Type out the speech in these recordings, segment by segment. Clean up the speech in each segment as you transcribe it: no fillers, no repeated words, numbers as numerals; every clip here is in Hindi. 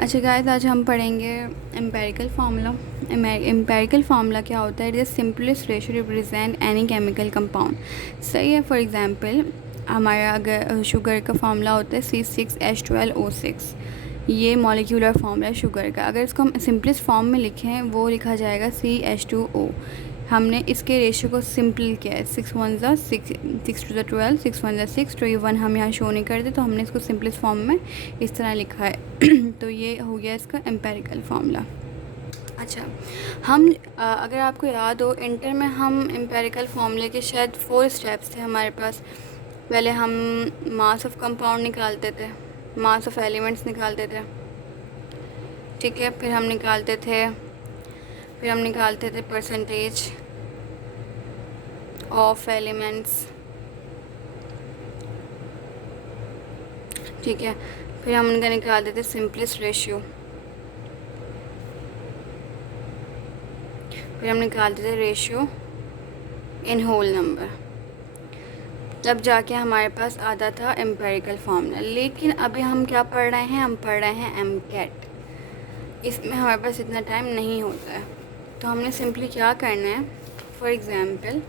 अच्छा गाइस, आज हम पढ़ेंगे एम्पेरिकल फार्मूला। एम्पेरिकल फार्मूला क्या होता है? It is simplest ratio represent any chemical compound. सही है। फॉर एग्जांपल हमारा अगर शुगर का फार्मूला होता है C6H12O6, ये मॉलिक्यूलर फार्मूला है शुगर का। अगर इसको हम सिंपलेस्ट फॉर्म में लिखें वो लिखा जाएगा CH2O। हमने इसके रेशियो को सिंपल किया है, 6 to the 12, 6 1 6, तो ये 1 हम यहाँ शो नहीं करते, तो हमने इसको सिंपलेस्ट फॉर्म में इस तरह लिखा है। तो ये हो गया इसका एम्पेरिकल फार्मूला। अच्छा, हम अगर आपको याद हो, इंटर में हम एम्पेरिकल फार्मूले के शायद 4 स्टेप्स थे हमारे पास। पहले हम मास ऑफ कंपाउंड निकालते थे, मास ऑफ एलिमेंट्स निकालते थे, ठीक है। फिर हम निकालते थे परसेंटेज ऑफ एलिमेंट्स, ठीक है। फिर हम उनका निकालते थे सिंपलेस्ट रेशियो, फिर हम निकालते थे रेशियो इन होल नंबर, तब जाके हमारे पास आता था एम्पेरिकल फार्मूला। लेकिन अभी हम क्या पढ़ रहे हैं? हम पढ़ रहे हैं एमकेट। इसमें हमारे पास इतना टाइम नहीं होता है, तो हमने सिंपली क्या करना है, फॉर एग्ज़ाम्पल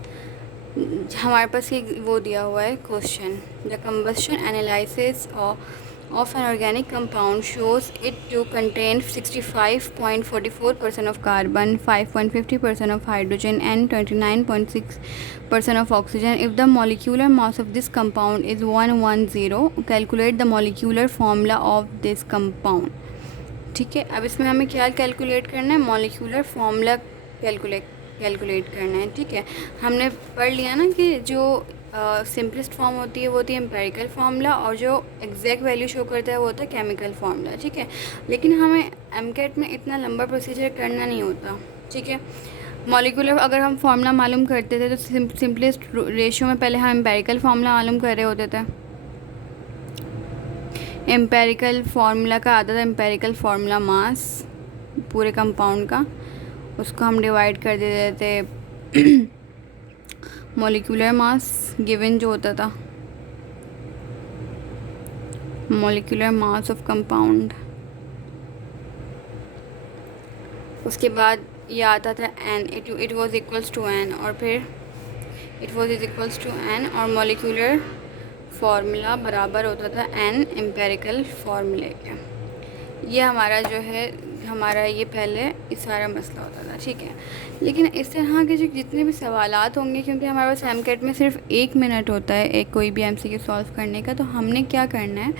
हमारे पास ये वो दिया हुआ है question, the combustion analysis of an organic compound shows it to contain 65.44% of carbon, 5.50% of hydrogen and 29.6% of oxygen. If the molecular mass of this compound is 110, calculate the molecular formula of this compound. ठीक है। अब इसमें हमें क्या कैलकुलेट करना है? मॉलिक्यूलर फार्मूला कैलकुलेट करना है, ठीक है। हमने पढ़ लिया ना कि जो सिंपलेस्ट फॉर्म होती है वो होती है एम्पेरिकल फार्मूला, और जो एग्जैक्ट वैल्यू शो करता है वो होता है केमिकल फार्मूला, ठीक है। लेकिन हमें एमकेट में इतना लंबा प्रोसीजर करना नहीं होता, ठीक है। मॉलिक्यूलर अगर हम फार्मूला मालूम करते थे तो सिंपलेस्ट रेशियो में पहले हम एम्पेरिकल फार्मूला मालूम कर रहे होते थे। एम्पेरिकल फार्मूला का आता था एम्पेरिकल फार्मूला मास पूरे कंपाउंड का, उसको हम डिवाइड कर देते थे मॉलिक्यूलर मास गिवन जो होता था, मॉलिक्यूलर मास ऑफ कंपाउंड। उसके बाद ये आता था n, it was equals to n, और फिर it was is equals to n, और मॉलिक्यूलर फार्मूला बराबर होता था n एम्पेरिकल फार्मूले के। ये हमारा जो है हमारा ये पहले इस सारा मसला होता था, ठीक है। लेकिन इस तरह के जो जितने भी सवालात होंगे, क्योंकि हमारे पास एमकेट में सिर्फ 1 मिनट होता है एक कोई भी एमसीक्यू सॉल्व करने का, तो हमने क्या करना है,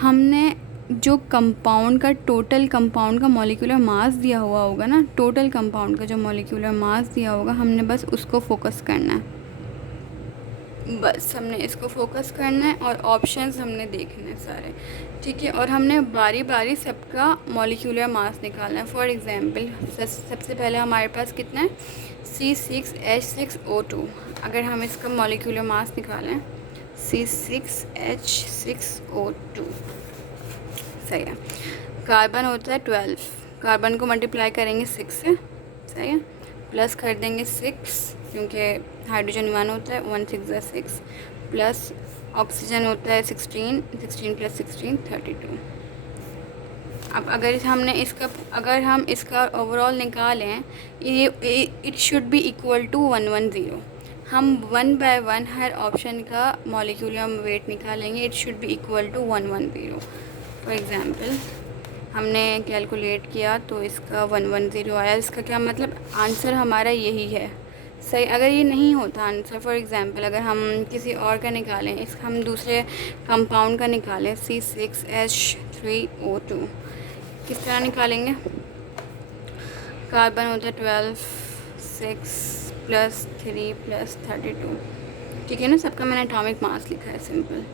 हमने जो कंपाउंड का टोटल कंपाउंड का मॉलिक्यूलर मास दिया हुआ होगा ना, टोटल कंपाउंड का जो मॉलिक्यूलर मास दिया होगा, हमने बस उसको फोकस करना है, बस हमने इसको फोकस करना है और ऑप्शंस हमने देखने हैं सारे, ठीक है। और हमने बारी बारी सबका मॉलिक्यूलर मास निकालना है। फॉर एग्जांपल सबसे पहले हमारे पास कितना है, C6H6O2। अगर हम इसका मॉलिक्यूलर मास निकालें C6H6O2, सही है। कार्बन होता है 12, कार्बन को मल्टीप्लाई करेंगे 6 से, सही है, प्लस कर देंगे 6 क्योंकि हाइड्रोजन 1 होता है, 1 6 6, प्लस ऑक्सीजन होता है 16 प्लस 16 32। अब अगर हम इसका ओवरऑल निकालें, ये it should be equal to 110। हम 1 बाय 1 हर ऑप्शन का मॉलिक्यूलर वेट निकालेंगे, it should be equal to 110। For example हमने कैलकुलेट किया तो इसका 110 आया। इसका क्या मतलब, आंसर हमारा यही है, सही। अगर ये नहीं होता आंसर, फॉर एग्ज़ाम्पल अगर हम किसी और का निकालें, हम दूसरे कंपाउंड का निकालें C6H3O2, किस तरह निकालेंगे? कार्बन होता है 12, 6 प्लस 3 प्लस 32, ठीक है ना। सबका मैंने एटॉमिक मास लिखा है सिंपल।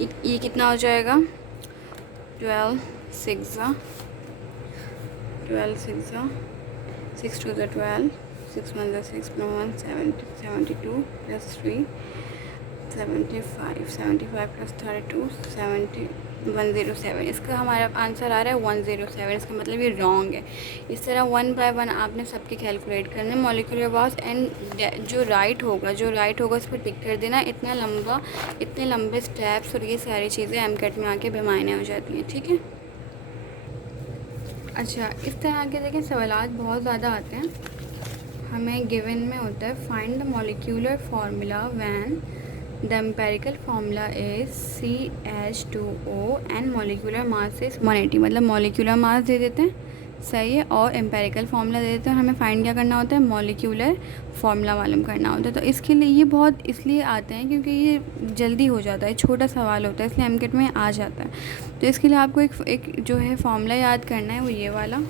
ये कितना हो जाएगा, 12 6 6 to the 12, 6 1 6 1 72 plus 3 75 plus 32 107। इसका हमारा आंसर आ रहा है 107। इसका मतलब ये रॉन्ग है। इस तरह 1 बाय 1 आपने सबके कैलकुलेट करने मॉलिक्यूलर मास, एंड जो राइट होगा उस पर टिक कर देना। इतने लंबे स्टेप्स और ये सारी चीज़ें एमकेट में आके बेमायने हो जाती हैं, ठीक है। अच्छा, इस तरह के देखें सवालात बहुत ज़्यादा आते हैं। हमें गिवन में होता है find the molecular formula when the empirical formula is CH2O and molecular mass is 180। मतलब मॉलिक्यूलर मास दे देते हैं, सही है, और एम्पेरिकल फार्मूला दे देते हैं। हमें फाइंड क्या करना होता है, मॉलिक्यूलर फार्मूला मालूम करना होता है। तो इसके लिए ये बहुत इसलिए आते हैं क्योंकि ये जल्दी हो जाता है, छोटा सवाल होता है, इसलिए एमकेट में आ जाता है। तो इसके लिए आपको एक जो है फार्मूला याद करना है, वो ये वाला,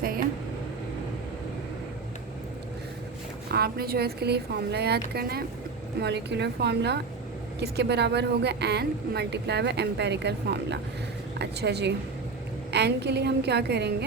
सही है। आपने जो है इसके लिए फार्मूला याद करना है, मॉलिक्यूलर फार्मूला किसके बराबर होगा, n multiply by empirical formula. अच्छा जी, n के लिए हम क्या करेंगे,